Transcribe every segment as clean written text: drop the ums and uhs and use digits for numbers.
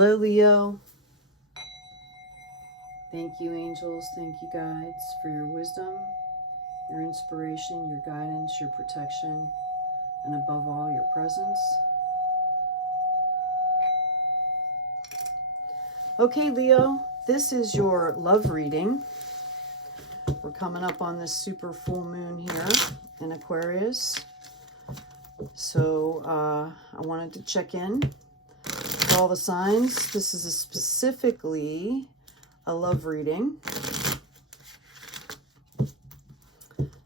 Hello, Leo. Thank you, angels. Thank you, guides, for your wisdom, your inspiration, your guidance, your protection, and above all, your presence. Okay, Leo, this is your love reading. We're coming up on this super full moon here in Aquarius. So I wanted to check in with all the signs. This is specifically a love reading.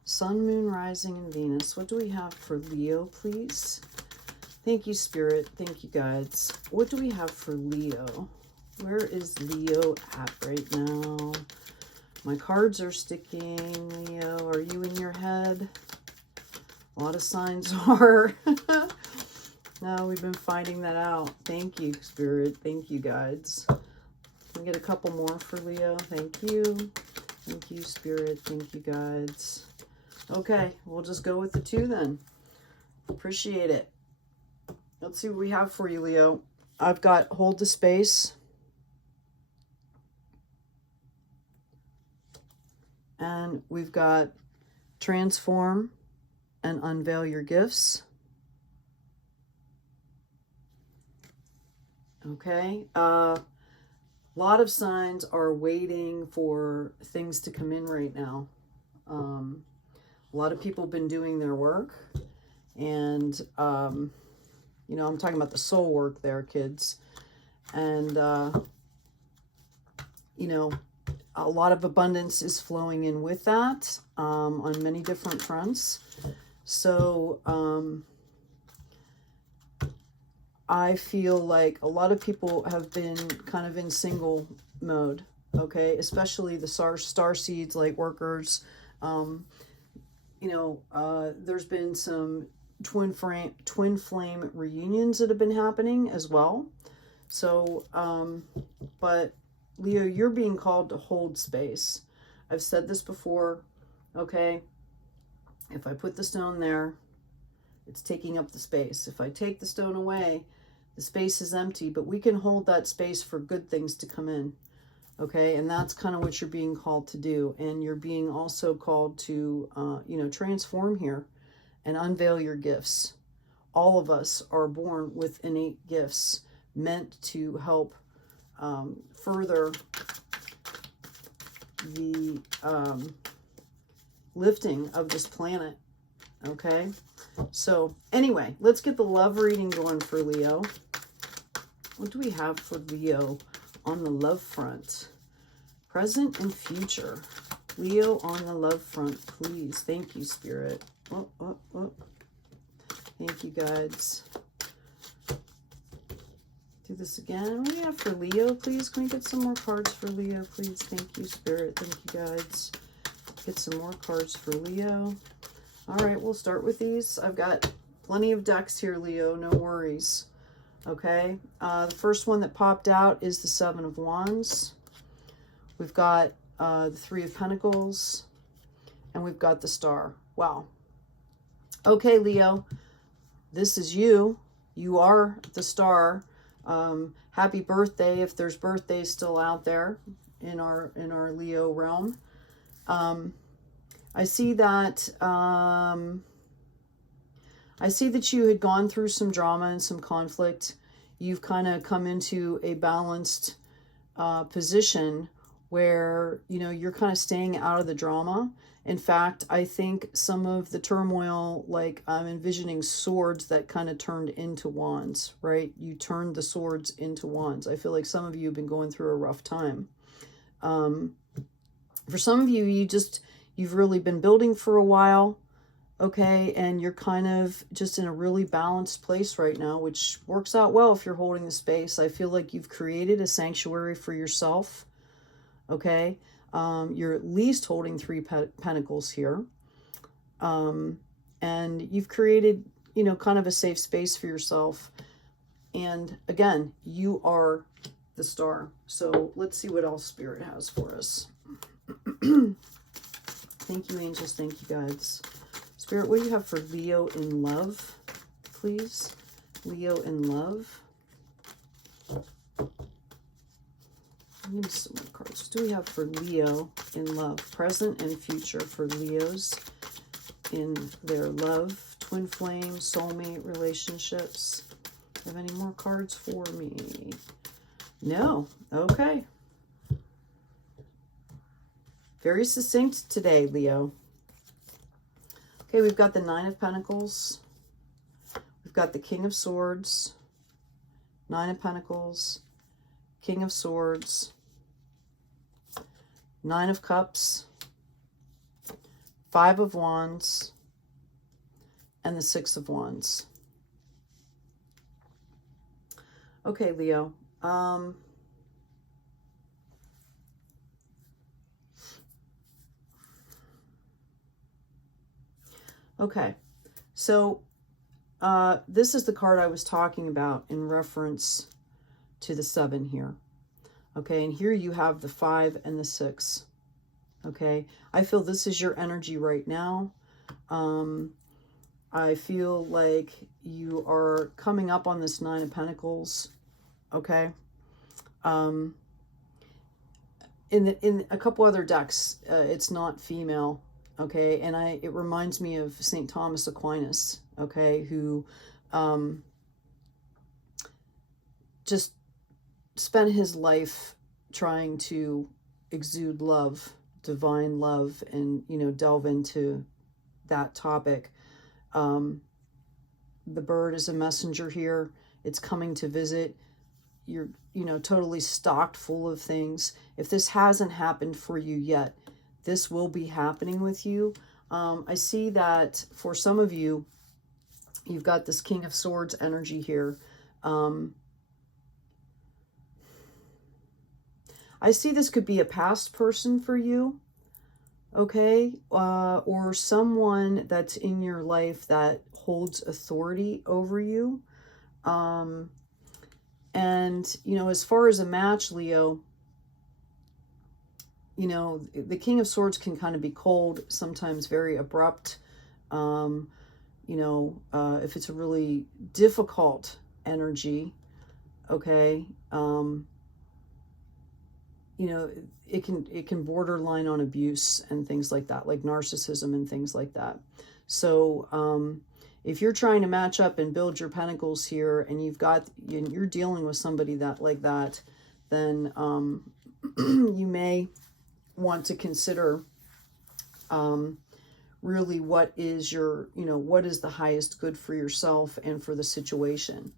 Sun, Moon, Rising, and Venus. What do we have for Leo, please? Thank you, Spirit. Thank you, guides. What do we have for Leo? Where is Leo at right now? My cards are sticking. Leo, are you in your head? A lot of signs are. No, we've been finding that out. Thank you, Spirit. Thank you, guides. Can we get a couple more for Leo? Thank you. Thank you, Spirit. Thank you, guides. Okay, we'll just go with the 2 then. Appreciate it. Let's see what we have for you, Leo. I've got hold the space. And we've got transform and unveil your gifts. Okay. A lot of signs are waiting for things to come in right now. A lot of people have been doing their work. And, you know, I'm talking about the soul work there, kids. And, you know, a lot of abundance is flowing in with that on many different fronts. So I feel like a lot of people have been kind of in single mode, okay? Especially the star seeds, light workers. You know, there's been some twin flame reunions that have been happening as well. So, but Leo, you're being called to hold space. I've said this before, okay? If I put the stone there, it's taking up the space. If I take the stone away, the space is empty, but we can hold that space for good things to come in, okay? And that's kind of what you're being called to do. And you're being also called to, you know, transform here and unveil your gifts. All of us are born with innate gifts meant to help further the lifting of this planet, okay? So anyway, let's get the love reading going for Leo. What do we have for Leo on the love front? Present and future. Leo on the love front, please. Thank you, Spirit. Oh, oh, oh. Thank you, guides. Do this again. What do we have for Leo, please? Can we get some more cards for Leo, please? Thank you, Spirit. Thank you, guides. Get some more cards for Leo. All right, we'll start with these. I've got plenty of decks here, Leo. No worries. Okay. The first one that popped out is the 7 of Wands. We've got the 3 of Pentacles. And we've got the Star. Wow. Okay, Leo. This is you. You are the Star. Happy birthday if there's birthdays still out there in our Leo realm. I see that you had gone through some drama and some conflict. You've kind of come into a balanced position where, you know, you're kind of staying out of the drama. In fact, I think some of the turmoil, like I'm envisioning swords that kind of turned into wands, right? You turned the swords into wands. I feel like some of you have been going through a rough time. For some of you, you've really been building for a while, okay? And you're kind of just in a really balanced place right now, which works out well if you're holding the space. I feel like you've created a sanctuary for yourself, okay? You're at least holding 3 pentacles here. And you've created, you know, kind of a safe space for yourself. And again, you are the Star. So let's see what else Spirit has for us. Thank you, angels. Thank you, guides. Spirit, what do you have for Leo in love, please? Leo in love. Give me some more cards. What do we have for Leo in love? Present and future for Leos in their love, twin flame, soulmate relationships. Have any more cards for me? No. Okay. Very succinct today, Leo. Okay, we've got the Nine of Pentacles. We've got the King of Swords, Nine of Pentacles, King of Swords, Nine of Cups, Five of Wands, and the Six of Wands. Okay, Leo. Okay, so this is the card I was talking about in reference to the 7 here. Okay, and here you have the 5 and the 6. Okay, I feel this is your energy right now. I feel like you are coming up on this 9 of Pentacles. Okay. In a couple other decks, it's not female. Okay, and it reminds me of St. Thomas Aquinas. Okay, who just spent his life trying to exude love, divine love, and, you know, delve into that topic. The bird is a messenger here. It's coming to visit. You're, you know, totally stocked full of things. If this hasn't happened for you yet, this will be happening with you. I see that for some of you, you've got this King of Swords energy here. I see this could be a past person for you, okay? Or someone that's in your life that holds authority over you. And, you know, as far as a match, Leo, you know, the King of Swords can kind of be cold, sometimes very abrupt. You know, if it's a really difficult energy, okay, you know, it can borderline on abuse and things like that, like narcissism and things like that. So if you're trying to match up and build your pentacles here, and you're dealing with somebody that like that, then you may want to consider really what is your, you know, what is the highest good for yourself and for the situation.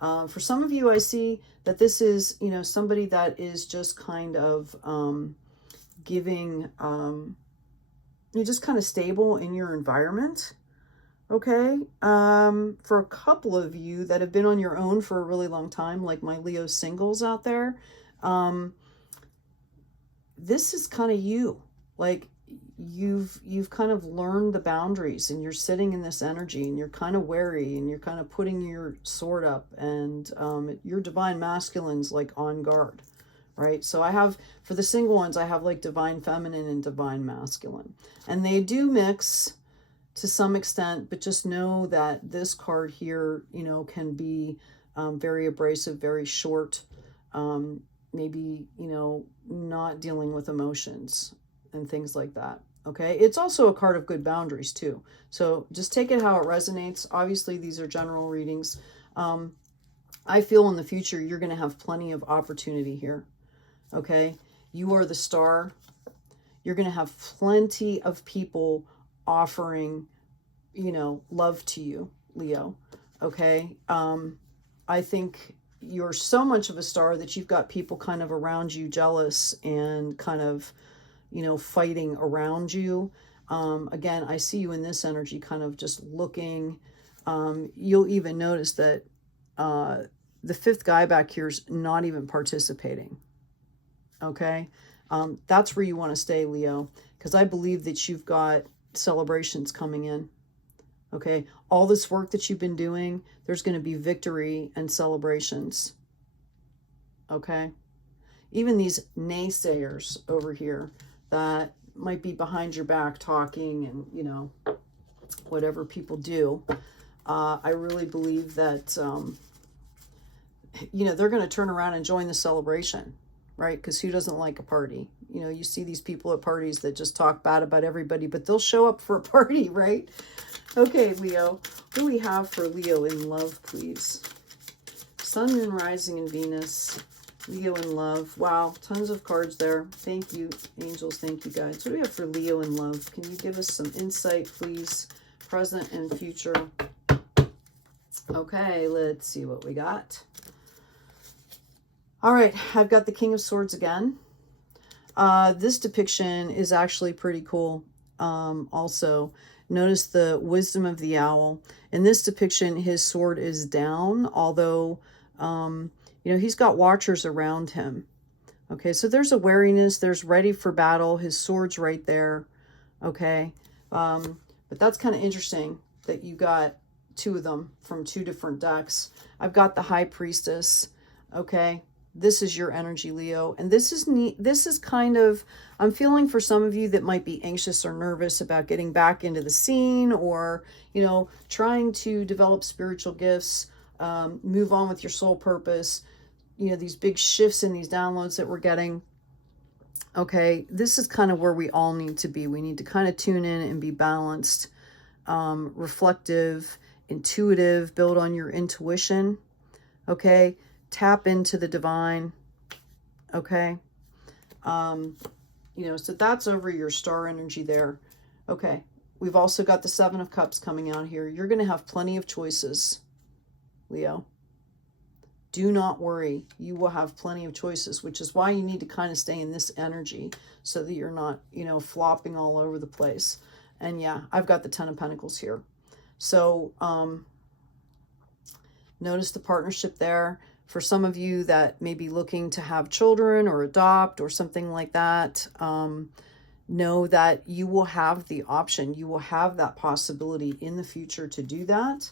For some of you, I see that this is, you know, somebody that is just kind of giving, you're just kind of stable in your environment. Okay. For a couple of you that have been on your own for a really long time, like my Leo singles out there, this is kind of you. Like you've kind of learned the boundaries, and you're sitting in this energy, and you're kind of wary, and you're kind of putting your sword up, and your divine masculine's like on guard, right? So I have, for the single ones, I have like divine feminine and divine masculine, and they do mix to some extent, but just know that this card here, you know, can be very abrasive, very short, maybe, you know, not dealing with emotions and things like that. Okay, it's also a card of good boundaries too. So just take it how it resonates. Obviously, these are general readings. I feel in the future you're going to have plenty of opportunity here. Okay, you are the star. You're going to have plenty of people offering, you know, love to you, Leo. Okay, I think you're so much of a star that you've got people kind of around you jealous and kind of, you know, fighting around you. Again, I see you in this energy kind of just looking. You'll even notice that the fifth guy back here is not even participating. Okay, that's where you want to stay, Leo, because I believe that you've got celebrations coming in. Okay, all this work that you've been doing, there's going to be victory and celebrations. Okay, even these naysayers over here that might be behind your back talking and, you know, whatever people do, I really believe that, you know, they're going to turn around and join the celebration. right? Because who doesn't like a party? You know, you see these people at parties that just talk bad about everybody, but they'll show up for a party, right? Okay, Leo. What do we have for Leo in love, please? Sun, Moon, Rising, and Venus. Leo in love. Wow, tons of cards there. Thank you, angels. Thank you, guys. What do we have for Leo in love? Can you give us some insight, please? Present and future. Okay, let's see what we got. All right, I've got the King of Swords again. This depiction is actually pretty cool. Also, notice the wisdom of the owl. In this depiction, his sword is down, although, you know, he's got watchers around him. Okay, so there's a wariness, there's ready for battle, his sword's right there. Okay, but that's kind of interesting that you got two of them from two different decks. I've got the High Priestess. Okay, this is your energy, Leo, and this is neat. This is kind of, I'm feeling for some of you that might be anxious or nervous about getting back into the scene, or, you know, trying to develop spiritual gifts, move on with your soul purpose. You know, these big shifts in these downloads that we're getting. Okay, this is kind of where we all need to be. We need to kind of tune in and be balanced, reflective, intuitive, build on your intuition. Okay, tap into the divine. Okay, you know, so that's over your star energy there. Okay, we've also got the Seven of Cups coming out here. You're going to have plenty of choices, Leo. Do not worry. You will have plenty of choices, which is why you need to kind of stay in this energy so that you're not, you know, flopping all over the place. And yeah, I've got the Ten of Pentacles here. So notice the partnership there. For some of you that may be looking to have children or adopt or something like that, know that you will have the option. You will have that possibility in the future to do that.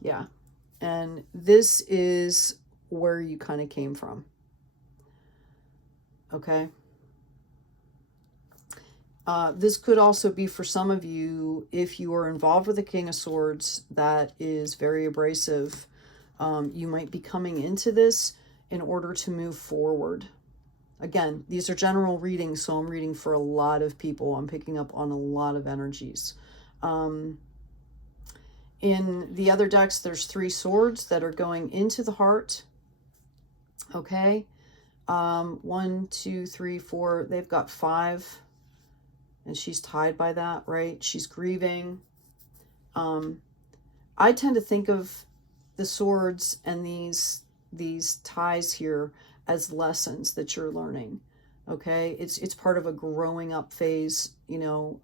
Yeah. And this is where you kind of came from. Okay. This could also be for some of you, if you are involved with a King of Swords that is very abrasive, you might be coming into this in order to move forward. Again, these are general readings, so I'm reading for a lot of people. I'm picking up on a lot of energies. In the other decks, there's 3 swords that are going into the heart. Okay. 1, 2, 3, 4. They've got 5. And she's tied by that, right? She's grieving. I tend to think of the swords and these ties here as lessons that you're learning. Okay. It's part of a growing up phase, you know,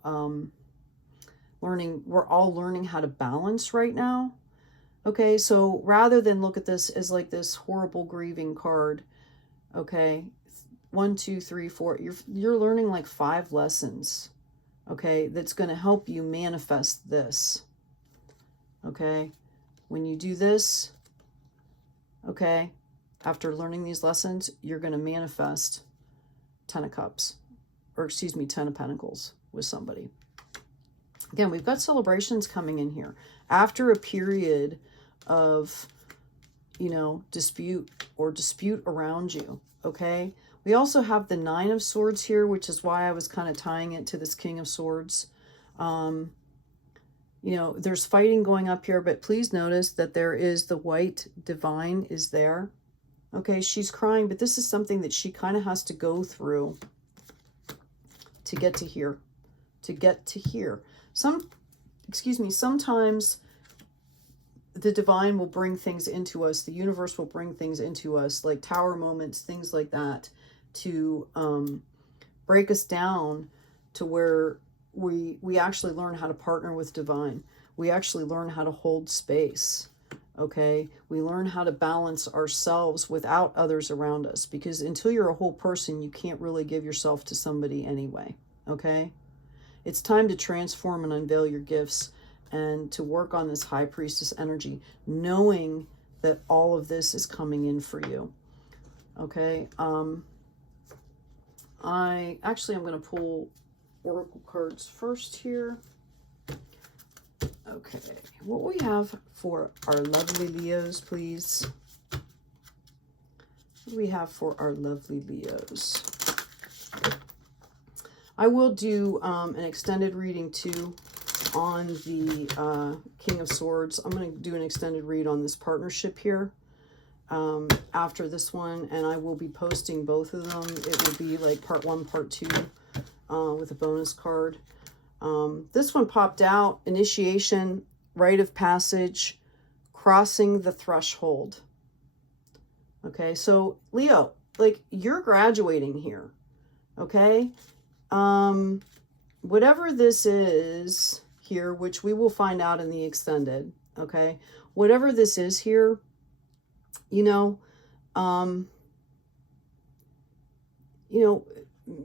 learning. We're all learning how to balance right now. Okay, so rather than look at this as like this horrible grieving card, okay, 1, 2, 3, 4, you're learning like 5 lessons, okay, that's going to help you manifest this. Okay, when you do this, okay, after learning these lessons, you're going to manifest 10 of Cups, or excuse me, 10 of Pentacles with somebody. Again, we've got celebrations coming in here. After a period of, you know, dispute around you, okay? We also have the 9 of Swords here, which is why I was kind of tying it to this King of Swords. You know, there's fighting going up here, but please notice that there is the white divine is there. Okay, she's crying, but this is something that she kind of has to go through to get to here. To get to here. Sometimes the divine will bring things into us. The universe will bring things into us, like tower moments, things like that, to break us down to where we actually learn how to partner with divine. We actually learn how to hold space. Okay, we learn how to balance ourselves without others around us, because until you're a whole person, you can't really give yourself to somebody anyway. Okay, it's time to transform and unveil your gifts and to work on this High Priestess energy, knowing that all of this is coming in for you. Okay, I'm going to pull oracle cards first here. Okay, what we have for our lovely Leos, please. What do we have for our lovely Leos? I will do an extended reading too on the King of Swords. I'm going to do an extended read on this partnership here after this one, and I will be posting both of them. It will be like part 1, part 2 with a bonus card. This one popped out: initiation, rite of passage, crossing the threshold. Okay, so Leo, like, you're graduating here. Okay, whatever this is here, which we will find out in the extended. Okay, whatever this is here, you know,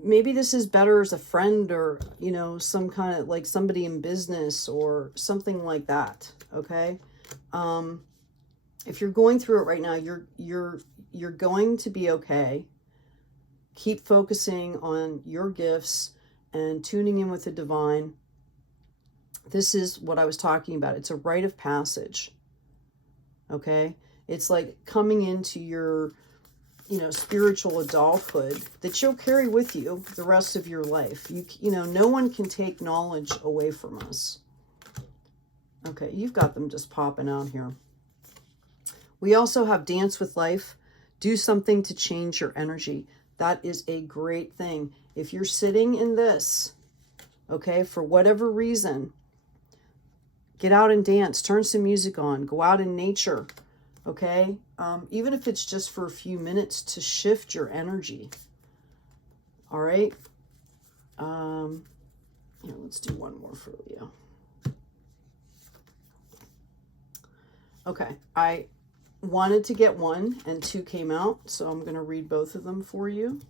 maybe this is better as a friend, or, you know, some kind of like somebody in business or something like that. Okay. If you're going through it right now, you're going to be okay. Keep focusing on your gifts and tuning in with the divine. This is what I was talking about. It's a rite of passage. Okay. It's like coming into your, you know, spiritual adulthood that you'll carry with you the rest of your life. You know, no one can take knowledge away from us. Okay, you've got them just popping out here. We also have dance with life. Do something to change your energy. That is a great thing. If you're sitting in this, okay, for whatever reason, get out and dance. Turn some music on. Go out in nature. Okay, even if it's just for a few minutes to shift your energy. All right. Here, let's do one more for Leo. Okay, I wanted to get 1 and 2 came out, so I'm going to read both of them for you.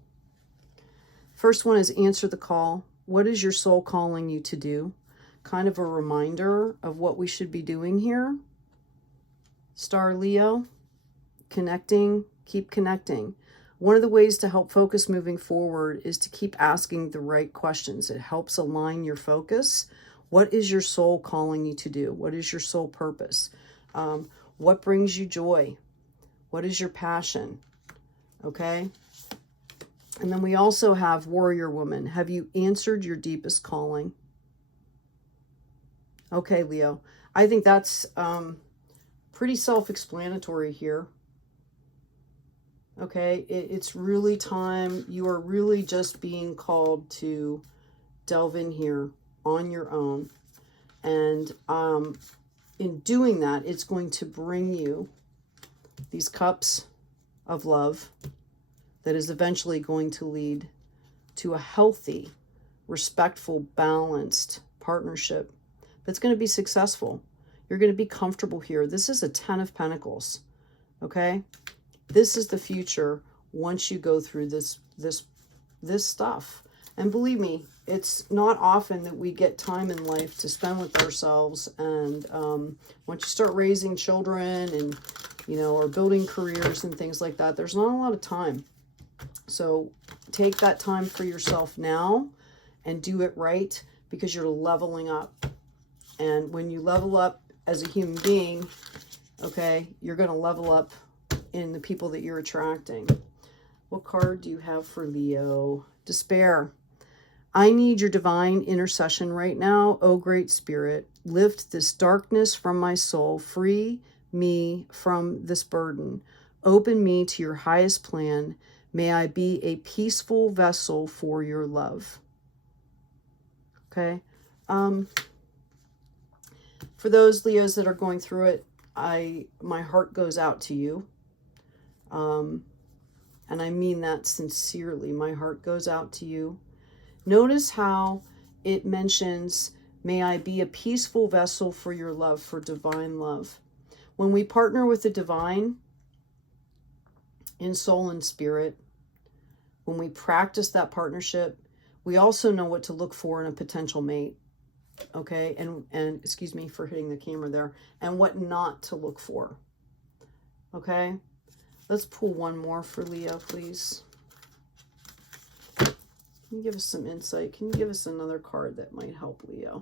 First one is answer the call. What is your soul calling you to do? Kind of a reminder of what we should be doing here. Star Leo, connecting, keep connecting. One of the ways to help focus moving forward is to keep asking the right questions. It helps align your focus. What is your soul calling you to do? What is your soul purpose? What brings you joy? What is your passion? Okay. And then we also have warrior woman. Have you answered your deepest calling? Okay, Leo. I think that's pretty self-explanatory here. Okay, it's really time. You are really just being called to delve in here on your own. And in doing that, it's going to bring you these cups of love that is eventually going to lead to a healthy, respectful, balanced partnership that's going to be successful. You're going to be comfortable here. This is a 10 of Pentacles, okay? This is the future once you go through this stuff. And believe me, it's not often that we get time in life to spend with ourselves. And once you start raising children and, you know, or building careers and things like that, there's not a lot of time. So take that time for yourself now and do it right, because you're leveling up. And when you level up as a human being, okay, you're going to level up in the people that you're attracting. What card do you have for Leo? Despair. I need your divine intercession right now. Oh, great spirit, lift this darkness from my soul. Free me from this burden. Open me to your highest plan. May I be a peaceful vessel for your love. Okay. For those Leos that are going through it, my heart goes out to you. And I mean that sincerely. My heart goes out to you. Notice how it mentions, may I be a peaceful vessel for your love, for divine love. When we partner with the divine in soul and spirit, when we practice that partnership, we also know what to look for in a potential mate. Okay, and excuse me for hitting the camera there, and what not to look for. Okay, let's pull one more for Leo, please. Can you give us some insight? Can you give us another card that might help Leo?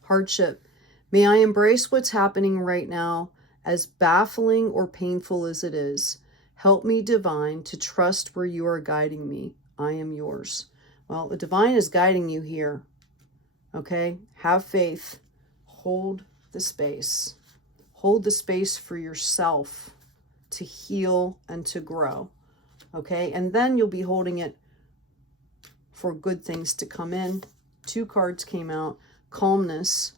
Hardship. May I embrace what's happening right now as baffling or painful as it is. Help me, divine, to trust where you are guiding me. I am yours. Well, the divine is guiding you here. Okay? Have faith. Hold the space. Hold the space for yourself to heal and to grow. Okay? And then you'll be holding it for good things to come in. 2 cards came out. Calmness.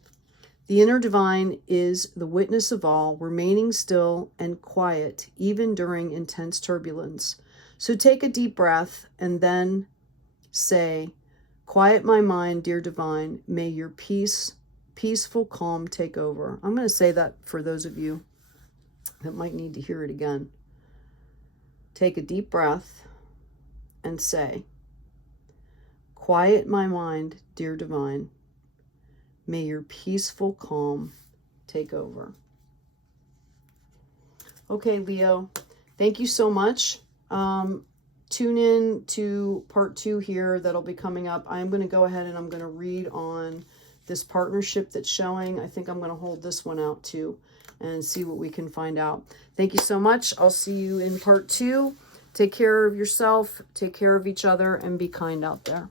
The inner divine is the witness of all, remaining still and quiet, even during intense turbulence. So take a deep breath and then say, quiet my mind, dear divine. May your peaceful calm take over. I'm going to say that for those of you that might need to hear it again. Take a deep breath and say, quiet my mind, dear divine. May your peaceful calm take over. Okay, Leo, thank you so much. Tune in to part 2 here that'll be coming up. I'm going to go ahead and I'm going to read on this partnership that's showing. I think I'm going to hold this one out too and see what we can find out. Thank you so much. I'll see you in part 2. Take care of yourself, take care of each other, and be kind out there.